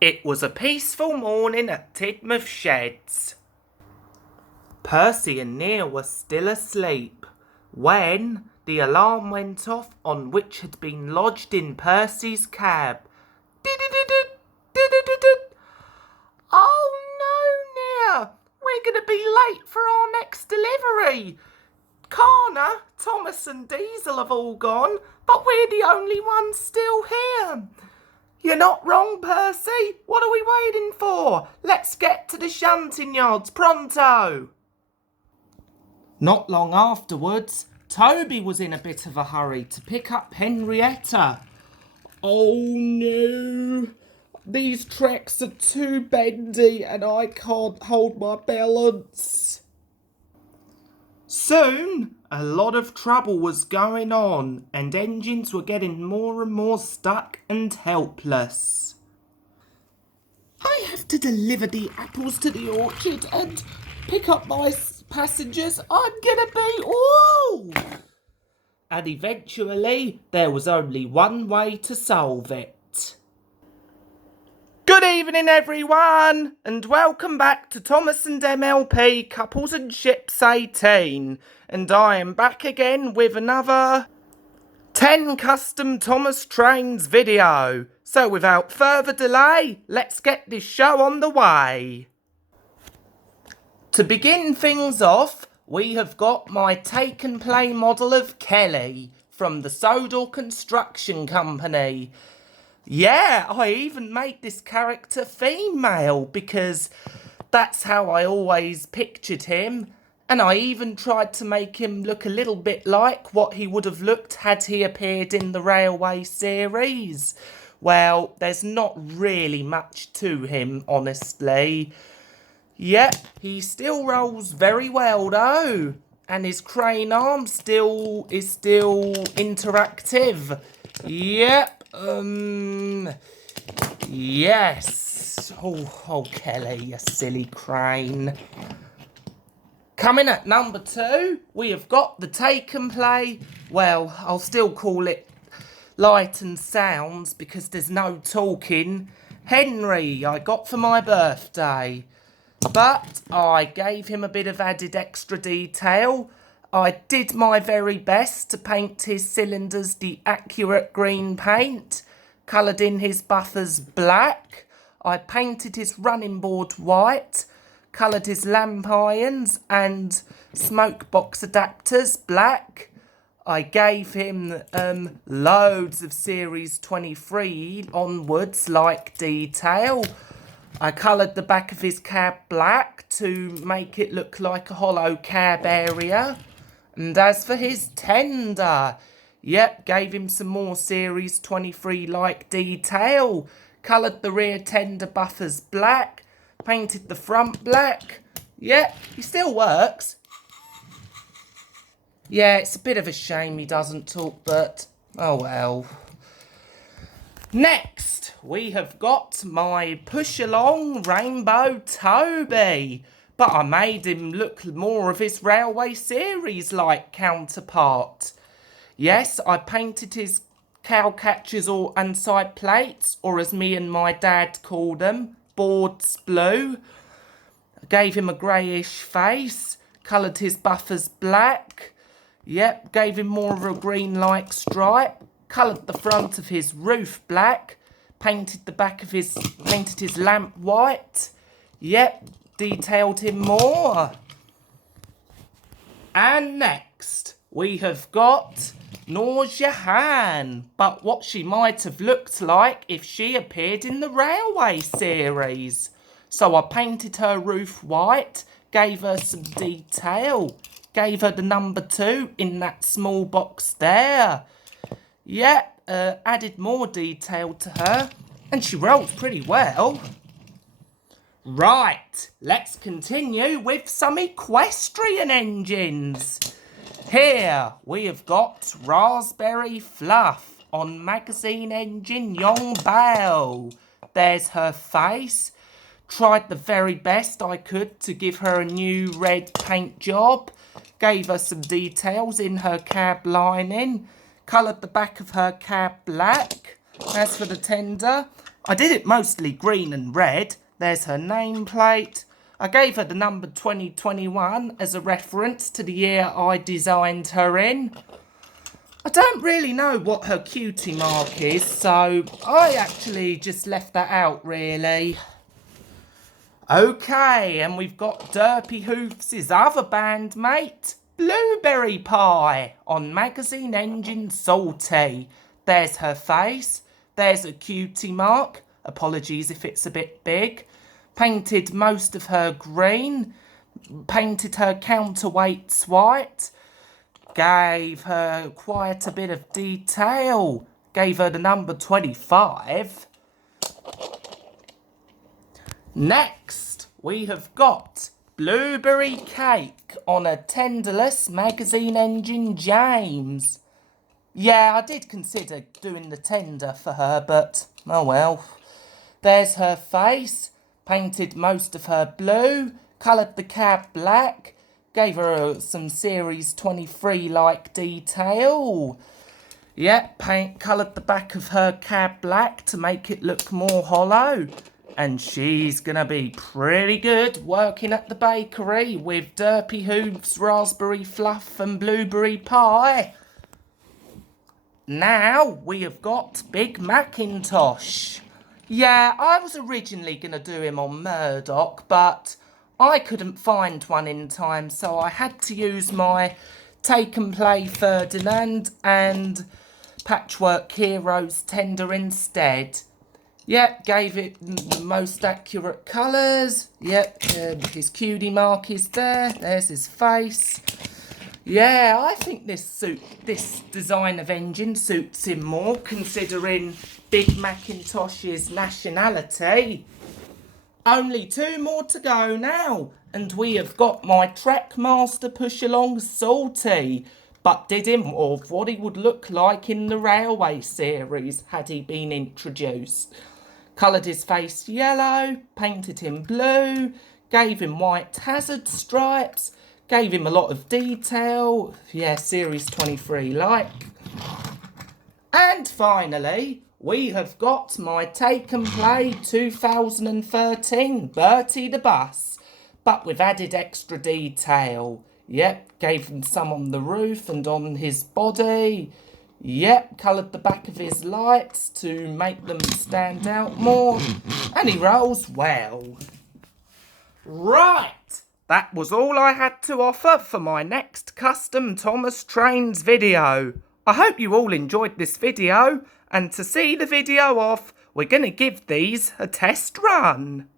It was a peaceful morning at Tidmouth Sheds. Percy and Neil were still asleep when the alarm went off on which had been lodged in Percy's cab. Oh no, Neil! We're going to be late for our next delivery. Connor, Thomas and Diesel have all gone, but we're the only ones still here. You're not wrong, Percy. What are we waiting for? Let's get to the shunting yards pronto. Not long afterwards, Toby was in a bit of a hurry to pick up Henrietta. Oh no, these tracks are too bendy and I can't hold my balance. Soon, a lot of trouble was going on and engines were getting more and more stuck and helpless. I have to deliver the apples to the orchard and pick up my passengers. I'm gonna be... Whoa! And eventually, there was only one way to solve it. Good evening, everyone, and welcome back to Thomas and MLP Couples and Ships 18. And I am back again with another 10 custom Thomas trains video. So without further delay, let's get this show on the way. To begin things off, we have got my take and play model of Kelly from the Sodor Construction Company. Yeah, I even made this character female because that's how I always pictured him. And I even tried to make him look a little bit like what he would have looked had he appeared in the Railway series. Well, there's not really much to him, honestly. Yep, he still rolls very well though. And his crane arm is still interactive. Yep. Yes. Oh, Kelly, you silly crane. Coming at number 2, we have got the take and play. Well, I'll still call it light and sounds because there's no talking. Henry, I got for my birthday. But I gave him a bit of added extra detail. I did my very best to paint his cylinders the accurate green paint, coloured in his buffers black. I painted his running board white, coloured his lamp irons and smoke box adapters black. I gave him loads of Series 23 onwards like detail. I coloured the back of his cab black to make it look like a hollow cab area. And as for his tender, yep, gave him some more Series 23-like detail. Coloured the rear tender buffers black. Painted the front black. Yep, he still works. Yeah, it's a bit of a shame he doesn't talk, but oh well. Next, we have got my push-along Rainbow Toby. But I made him look more of his Railway series-like counterpart. Yes, I painted his cow catchers and side plates, or as me and my dad called them, boards blue. I gave him a greyish face, coloured his buffers black. Yep, gave him more of a green-like stripe, coloured the front of his roof black, painted his lamp white. Yep, detailed him more. And next, we have got Noor Jahan, but what she might have looked like if she appeared in the Railway series. So I painted her roof white, gave her some detail, gave her the number 2 in that small box there. Yep, added more detail to her, and she rolls pretty well. Right, let's continue with some equestrian engines. Here we have got Raspberry Fluff on magazine engine Yong Bao. There's her face. Tried the very best I could to give her a new red paint job. Gave her some details in her cab lining. Coloured the back of her cab black. As for the tender, I did it mostly green and red. There's her nameplate. I gave her the number 2021 as a reference to the year I designed her in. I don't really know what her cutie mark is, so I actually just left that out, really. Okay, and we've got Derpy Hoofs' other bandmate, Blueberry Pie, on Magazine Engine Salty. There's her face. There's a cutie mark. Apologies if it's a bit big. Painted most of her green. Painted her counterweights white. Gave her quite a bit of detail. Gave her the number 25. Next, we have got Blueberry Cake on a Tenderless Magazine Engine James. Yeah, I did consider doing the tender for her, but oh well. There's her face, painted most of her blue, coloured the cab black, gave her some Series 23-like detail. Yep, coloured the back of her cab black to make it look more hollow. And she's going to be pretty good working at the bakery with Derpy Hooves, Raspberry Fluff and Blueberry Pie. Now we have got Big Macintosh. Yeah, I was originally going to do him on Murdoch, but I couldn't find one in time, so I had to use my Take and Play Ferdinand and Patchwork Heroes tender instead. Yep, gave it the most accurate colours. Yep, his cutie mark is there. There's his face. Yeah, I think this design of engine suits him more, considering Big Macintosh's nationality. Only 2 more to go now, and we have got my Trackmaster push-along Salty, but did him of what he would look like in the Railway series had he been introduced. Coloured his face yellow, painted him blue, gave him white hazard stripes, gave him a lot of detail, yeah, Series 23 like. And finally, we have got my Take and Play 2013 Bertie the Bus, but with added extra detail. Yep, gave him some on the roof and on his body. Yep, coloured the back of his lights to make them stand out more. And he rolls well. Right, that was all I had to offer for my next Custom Thomas Trains video. I hope you all enjoyed this video, and to see the video off, we're going to give these a test run.